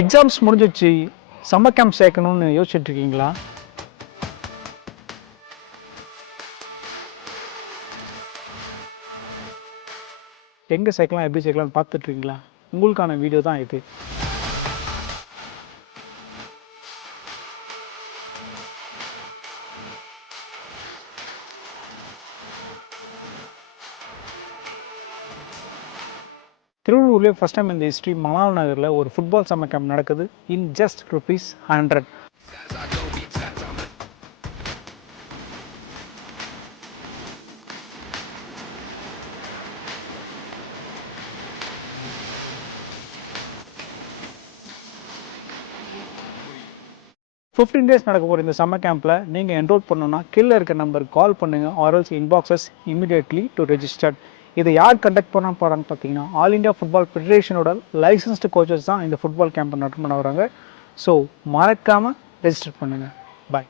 Exams முடிஞ்சிச்சு, summer camp சேர்க்கணும்னு யோசிச்சுட்டு இருக்கீங்களா? எங்கே சேர்க்கலாம், எப்படி சேர்க்கலாம்னு பார்த்துட்ருக்கீங்களா? உங்களுக்கான வீடியோ தான் இது. திருவள்ளூர்லேயே ஃபஸ்ட் டைம் இந்த ஹிஸ்ட்ரி மணால் நகரில் ஒரு ஃபுட்பால் சம்மர் கேம்ப் நடக்குது. In just ₹100. $15 நடக்க போகிற இந்த சம்மர் கேம்பில் நீங்கள் என்ரோல் பண்ணணும்னா கீழே இருக்க நம்பருக்கு கால் பண்ணுங்கள், or else inboxes immediately to registered. இதை யார் கண்டக்ட் பண்ண போகிறான்னு பார்த்தீங்கன்னா, ஆல் இண்டியா ஃபுட்பால் ஃபெடரேஷனோட லைசன்ஸ்டு கோச்சஸ் தான் இந்த ஃபுட்பால் கேம்பை நட் பண்ண வராங்க. ஸோ மறக்காமல் ரெஜிஸ்டர் பண்ணுங்கள். பாய்.